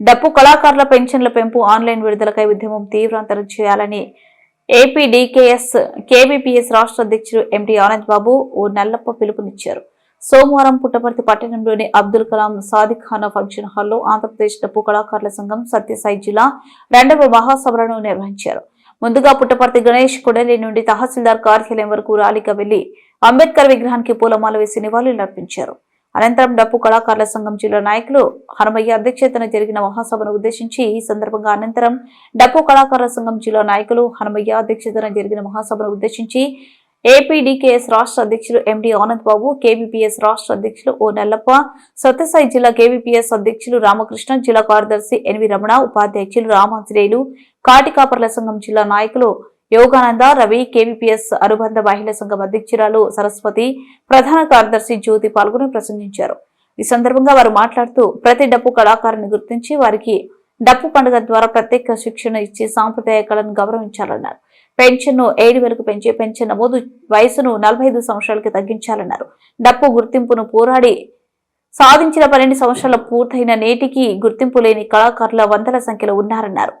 డప్పు కళాకారుల పెన్షన్ల పెంపు ఆన్లైన్ విడుదలకై ఉద్యమం తీవ్రాంతరం చేయాలని ఏపీడీకేఎస్ కేవీపీఎస్ రాష్ట్ర అధ్యక్షుడు ఎంటీ ఆనంద్ బాబు ఓ నల్లప్ప పిలుపునిచ్చారు. సోమవారం పుట్టపర్తి పట్టణంలోని అబ్దుల్ కలాం సాదిక్ ఖానా ఫంక్షన్ హాల్లో ఆంధ్రప్రదేశ్ డప్పు కళాకారుల సంఘం సత్యసాయి జిల్లా రెండవ మహాసభలను నిర్వహించారు. ముందుగా పుట్టపర్తి గణేష్ కొడలి నుండి తహసీల్దార్ కార్యాలయం వరకు ర్యాలీగా వెళ్ళి అంబేద్కర్ విగ్రహానికి పూలమాల వేసి నివాళులు అర్పించారు. అనంతరం డప్పు కళాకారుల సంఘం జిల్లా నాయకులు హనుమయ్య అధ్యక్షతన జరిగిన మహాసభను ఉద్దేశించి ఈ సందర్భంగా అనంతరం డప్పు కళాకారుల సంఘం జిల్లా నాయకులు హనుమయ్య అధ్యక్షతన జరిగిన మహాసభను ఉద్దేశించి ఏపీడీకేఎస్ రాష్ట్ర అధ్యక్షులు ఎండి ఆనంద్ బాబు కేవీపీఎస్ రాష్ట్ర అధ్యక్షులు ఓ నల్లప్ప సత్యసాయి జిల్లా కేవీపీఎస్ అధ్యక్షులు రామకృష్ణ జిల్లా కార్యదర్శి ఎన్వి రమణ ఉపాధ్యక్షులు రామాంజనేయులు కాటికాపర్ల సంఘం జిల్లా నాయకులు యోగానంద రవి కేవీపీఎస్ అనుబంధ మహిళా సంఘం అధ్యక్షురాలు సరస్వతి ప్రధాన కార్యదర్శి జ్యోతి పాల్గొని ప్రసంగించారు. ఈ సందర్భంగా వారు మాట్లాడుతూ ప్రతి డప్పు కళాకారుని గుర్తించి వారికి డప్పు పండుగ ద్వారా ప్రత్యేక శిక్షణ ఇచ్చి సాంప్రదాయ కళను గౌరవించాలన్నారు. పెన్షన్ను ఏడు వేలకు పెంచి పెన్షన్ నమోదు వయసును నలభై ఐదు సంవత్సరాలకి తగ్గించాలన్నారు. డప్పు గుర్తింపును పోరాడి సాధించిన పన్నెండు సంవత్సరాల పూర్తయిన నేటికి గుర్తింపు లేని కళాకారుల వందల సంఖ్యలో ఉన్నారన్నారు.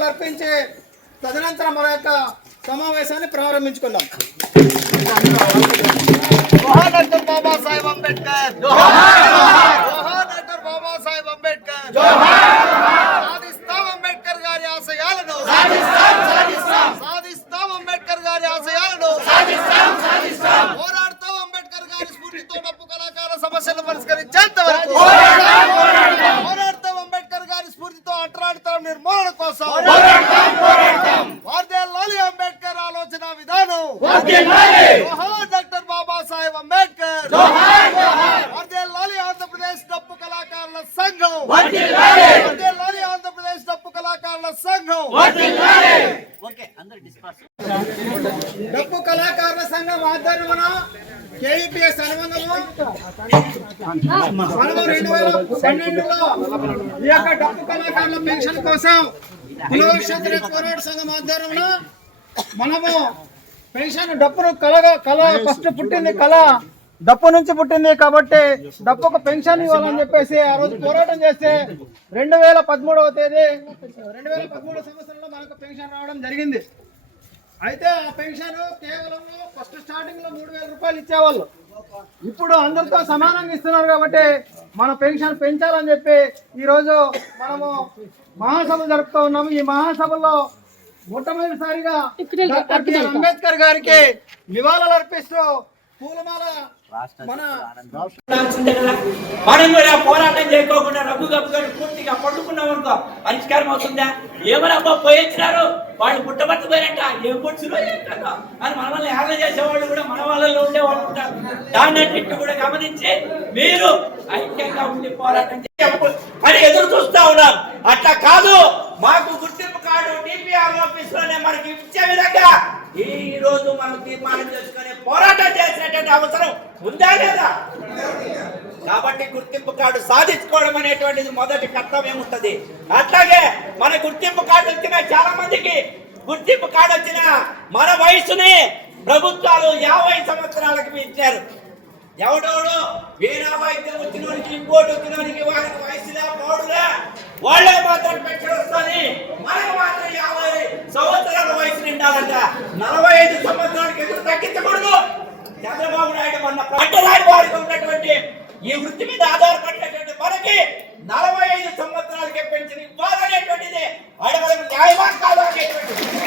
నివాళులు అర్పించి తదనంతరం మన యొక్క సమావేశాన్ని ప్రారంభించుకుందాం బాబాసాహెబ్ అంబేద్కర్ బాబాసాహెబ్ అంబేద్కర్ గారి స్ఫూర్తితో అంటరాడుతాం నిర్మూలన కోసం వార్దేలాలి అంబేద్కర్ ఆలోచన విధానం. డాక్టర్ బాబాసాహెబ్ అంబేద్కర్. వార్దేలాలి ఆంధ్రప్రదేశ్ డప్పు కళాకారుల సంఘం. వార్దేలాలి ఆంధ్రప్రదేశ్ డప్పు కళాకారుల సంఘం. డప్పు కళాకారుల సంఘం ఆధ్వర్యమున కేఈపిఎస్ అనుబంధము. మనము రెండు వేల పన్నెండులో ఈ యొక్క డప్పు కళాకారుల పెన్షన్ కోసం పునరుక్షేత్ర పోరాట సంఘం ఆధ్వర్యంలో మనము పెన్షన్ డప్పును కళగా కళ ఫస్ట్ పుట్టింది కళ డప్పు నుంచి పుట్టింది కాబట్టి డప్పుకు పెన్షన్ ఇవ్వాలని చెప్పేసి ఆ రోజు పోరాటం చేస్తే రెండు వేల పదమూడవ తేదీ రెండు వేల పదమూడవ సంవత్సరంలో మనకు పెన్షన్ రావడం జరిగింది. అయితే ఆ పెన్షన్ కేవలం ఫస్ట్ స్టార్టింగ్లో మూడు వేల రూపాయలు ఇచ్చేవాళ్ళు. ఇప్పుడు అందరితో సమానంగా ఇస్తున్నారు కాబట్టి మన పెన్షన్ పెంచాలని చెప్పి ఈరోజు మనము మహాసభ జరుపుతూ ఉన్నాము. ఈ మహాసభలో మొట్టమొదటిసారిగా డాక్టర్ అంబేద్కర్ గారికి నివాళులు అర్పిస్తూ పూలమాల మన మనం కూడా పోరాటం చేయకోకుండా రఘు గబ్బు పూర్తిగా పట్టుకున్నాం అనుకో పరిష్కారం అవుతుందా? ఏమనబ్బా పోయించినారు వాళ్ళు పుట్టబట్టుపోయారంట ఏం పుట్టులో అని మన వల్ల హేళన చేసేవాళ్ళు కూడా మన వాళ్ళలో ఉండేవాళ్ళు ఉంటారు. దాన్ని కూడా గమనించి మీరు ఐక్యంగా ఉండి పోరాటం చేయాలి అని ఎదురు చూస్తా ఉన్నాం. అట్లా కాదు. మాకు గుర్తింపు కార్డు డిపిఆర్ ఆఫీస్లోనే మనకి ఇచ్చే విధంగా ఈ రోజు మనం తీర్మానం చేసుకుని పోరాటం చేసినటువంటి అవసరం ఉందా లేదా? కాబట్టి గుర్తింపు కార్డు సాధించుకోవడం అనేటువంటిది మొదటి కర్తవ్యం ఉంటుంది అట్లాగే మన గుర్తింపు కార్డు వచ్చిన చాలా మందికి గుర్తింపు కార్డు వచ్చిన మన వయసుని ప్రభుత్వాలు యాభై సంవత్సరాలకు ఇచ్చారు ఎవడెవడో వీణా వైద్యం వచ్చినోడికి ఇంకోటి వచ్చినోడికి వారికి వయసులే పౌడులే వాళ్ళే మాత్రం పెన్షన్ వస్తుంది మన మాత్రం యాభై సంవత్సరాల వయసు నిండాలంట నలభై ఐదు సంవత్సరాలకి ఎదురు తగ్గించకూడదు చంద్రబాబు నాయుడు మొన్న పట్టరాని వారికి ఉన్నటువంటి ఈ వృత్తి మీద ఆధారపడినటువంటి మనకి నలభై ఐదు సంవత్సరాలకే పెంచిన ఇవ్వాలనేటువంటిది అడగడం న్యాయమా కాదు అనేటువంటిది.